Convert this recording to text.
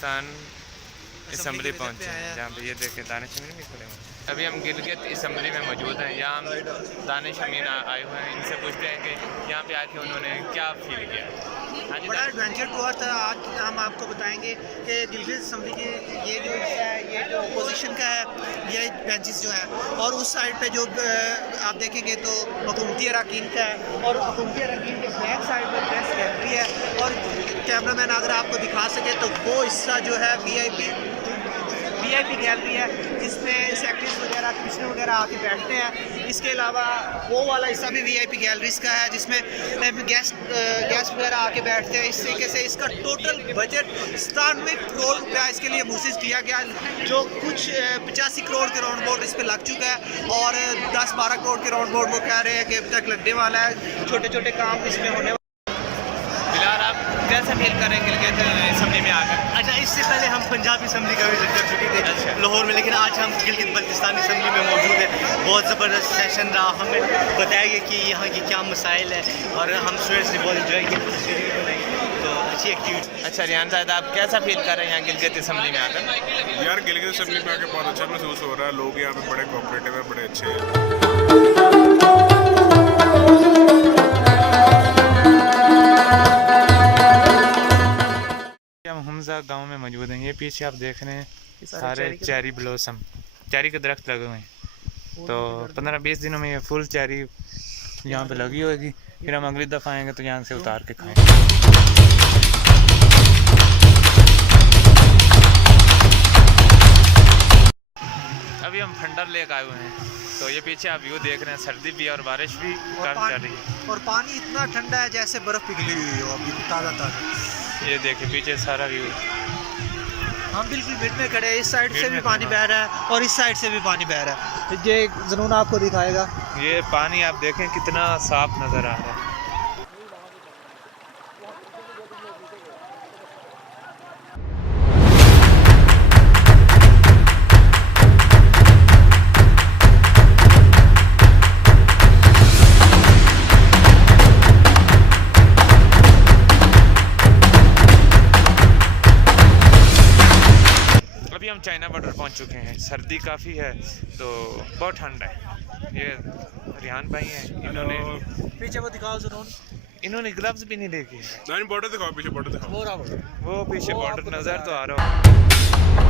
Balochistan assembly पहुँचे हैं, जहाँ पे ये देखे दानिश अमीन भी खड़े हुए हैं। अभी हम गिलगित असम्बली में मौजूद हैं। यहाँ हम दानिश अमीन आए हुए हैं, इनसे पूछते हैं कि यहाँ पे आके उन्होंने क्या फील किया। हाँ जी, बड़ा एडवेंचर टूर था। आज हम आपको बताएंगे कि गिलगित असम्बली की ये जो हिस्सा है, ये जो पोजीशन का है, ये बेंचेस जो है, और उस साइड पे जो आप देखेंगे तो हुकूमती अरकान का है, और हुकूमती अरकान के बैक साइड पर प्रेस गैलरी है। और कैमरामैन अगर आपको दिखा सके तो वो हिस्सा जो है वीआईपी गैलरी है, जिसमें सेक्रेटरीज वगैरह, कमिश्नर वगैरह आके बैठते हैं। इसके अलावा वो वाला हिस्सा भी वीआईपी गैलरीज का है, जिसमें गेस्ट वगैरह आके बैठते हैं। इस तरीके से इसका टोटल बजट 97 करोड़ रुपया इसके लिए मुहसिस किया गया, जो कुछ 85 करोड़ के राउंड बोर्ड इस पर लग चुका है, और 10-12 करोड़ के राउंड बोर्ड वो कह रहे हैं कि अभी तक लगने वाला है। छोटे छोटे काम इसमें होने। फिलहाल आप कैसे फील कर रहे हैं गिलगित असम्बली में आकर? अच्छा, इससे पहले हम पंजाबी असम्बली का विजिट कर चुके थे लाहौर में, लेकिन आज हम गिलगित बल्तिस्तान असम्बली में मौजूद है। बहुत ज़बरदस्त सेशन रहा। हमें बताया गया कि यहाँ की क्या मसाइल है, और हम स्टूडेंट्स ने बहुत इन्जॉय किया, तो अच्छी एक्टिविटी। अच्छा रियान साहब, आप कैसा फील कर रहे हैं यहाँ गिलगित असम्बली में आकर? यार गिलगित असम्बली में आके बहुत अच्छा महसूस हो रहा है। लोग यहाँ पे बड़े कोऑपरेटिव है, बड़े अच्छे हैं। हम हमजा गांव में मौजूद हैं। ये पीछे आप देख रहे हैं सारे चेरी ब्लॉसम, चेरी के दरख्त लगे हुए हैं। तो 15-20 दिनों में ये फुल चेरी यहाँ पे लगी होगी। फिर हम अगली दफ़ा आएंगे तो यहाँ से उतार के खाएंगे। अभी हम फंडर लेक आए हुए हैं, तो ये पीछे आप व्यू देख रहे हैं। सर्दी भी और बारिश भी काफ़ी चल रही है, और पानी इतना ठंडा है जैसे बर्फ़ पिघली हुई हो, अभी ताज़ा ताज़ा। ये देखिए पीछे सारा व्यू। हम बिल्कुल मिड में खड़े हैं। इस साइड से भी पानी बह रहा है और इस साइड से भी पानी बह रहा है। ये जुनून आपको दिखाएगा। ये पानी आप देखें कितना साफ नज़र आ रहा है। अभी हम चाइना बॉर्डर पहुंच चुके हैं। सर्दी काफ़ी है तो बहुत ठंड है। ये रिहान भाई हैं, इन्होंने पीछे वो दिखाओ जुनून। इन्होंने ग्लव्स भी नहीं लेके। बॉर्डर दिखाओ, पीछे बॉर्डर दिखाओ। वो पीछे बॉर्डर नज़र तो आ रहा हो।